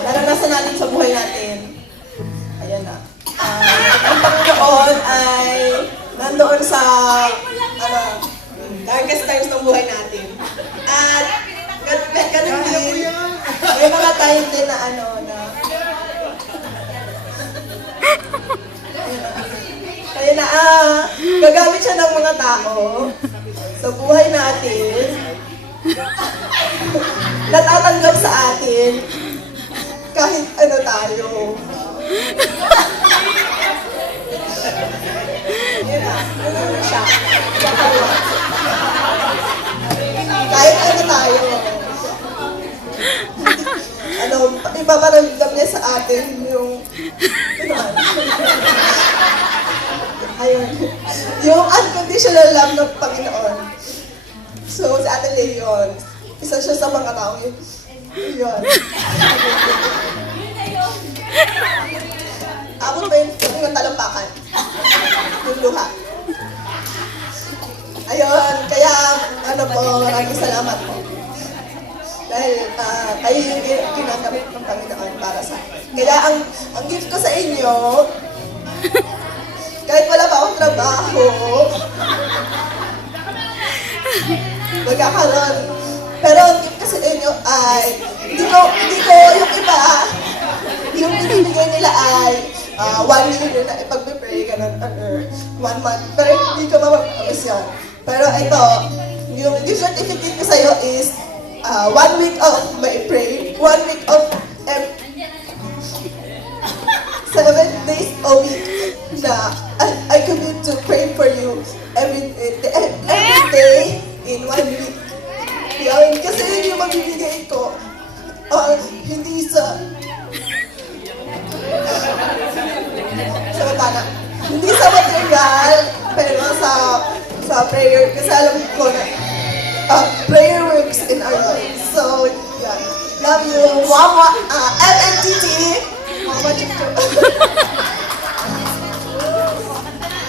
Naranasan natin sa buhay natin. Ayan na. Ang Panginoon ay nandoon sa darkest times ng buhay natin. At ganun din, may mga time din na kaya na, gagamit siya ng mga tao sa buhay natin, natatanggap sa atin, kahit ano tayo. Yun na, ano siya. Kahit ano tayo. Ipaparamdam niya sa atin yung, ayun, yung unconditional love ng Panginoon. So, si Ate Leon, isa siya sa mga tao yun. Abot pa yung talampakan. Yung luha. Ayun, kaya, maraming salamat po. Dahil kayo yung ginagamit ng Panginoon para sa akin. Kaya ang gift ko sa inyo, kahit wala pa akong trabaho, magkakaroon. Pero ang gift ko sa inyo ay, hindi ko yung iba, yung binibigay nila ay 1 year na ipag-pray ka ng 1 month. Pero hindi ko mapapagpapis yun. Pero ito, yung gift certificate ko sa'yo is 1 week of my pray, 1 week of 7 days a week na I commit to pray for you every day in 1 week. Yan, kasi yun yung magbibigay ko. Hindi sa matana. Hindi sa material, pero sa prayer. Kasi alam ko na prayer works in our lives. So, yan. Love you, Mama, LNTT. Mama Chicho.